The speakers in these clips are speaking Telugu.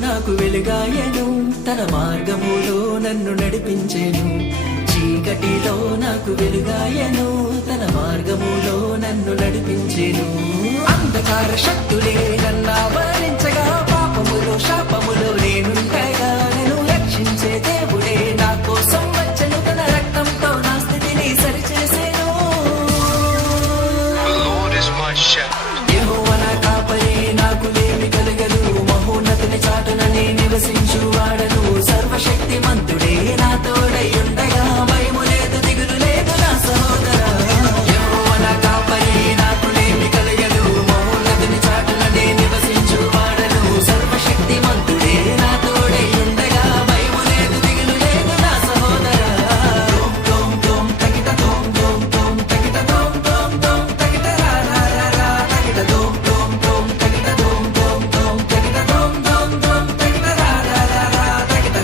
నాకు వెలుగాయను, తన మార్గములో నన్ను నడిపించెను. చీకటిలో నాకు వెలుగాయను, తన మార్గములో నన్ను నడిపించెను. అంధకార శక్తులే నన్ను ఆవరించగా, పాపములో శాపములో నేనుండగా, నన్ను రక్షించే దేవుడే నా కోసం వచ్చెను. తన రక్తంతో నా స్థితిని సరిచేసెను. యెహోవా నా కాపరి, నాకు లేమి కలగదు. మహోన్నతుని చాటున నే నివసించువాడను. సర్వశక్తిమంతుడే నా తోడై ఉండగా, భయము లేదు దిగులు లేదు నా సహోదరా. యెహోవా నా కాపరి, నాకు లేమి కలగదు. మహోన్నతుని చాటున నే నివసించువాడను. సర్వశక్తిమంతుడే నా తోడై ఉండగా, భయము లేదు దిగులు లేదు నా సహోదరా. తోం తోం తోం తకిట తోం తోం తోం తకిట తోం తోం తోం తకిట రా రా రా రా తకిట తోం తోం తోం తకిట తోం తోం తోం తకిట తోం తోం తోం తకిట రా రా రా రా తకిట.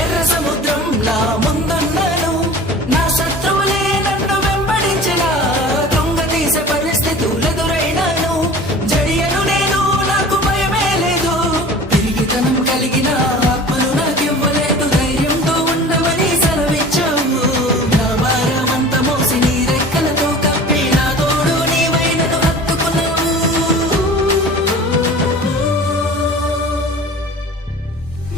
ఎర్ర సముద్రంలా ముందున్నాను, నా శత్రువులే నన్ను వెంబడించిన. దొంగ తీసే పరిస్థితులెదురైనాను, జడియను నేను, నాకు భయమే లేదు. తిరిగితనం కలిగిన ఆత్మను నాకివ్వలేదు, ధైర్యంతో ఉండమని సెలవిచ్చావు. నా భారమంత మోసి నీ రెక్కలతో కప్పి, నా తోడు నీవై నన్ను హత్తుకున్నావు.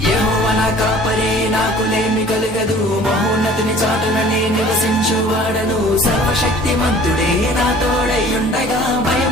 యెహోవా నా కాపరి, నాకు లేమి కలగదు. మహోన్నతుని చాటున నే నివసించువాడను. సర్వశక్తిమంతుడే నా తోడై ఉండగా, భయం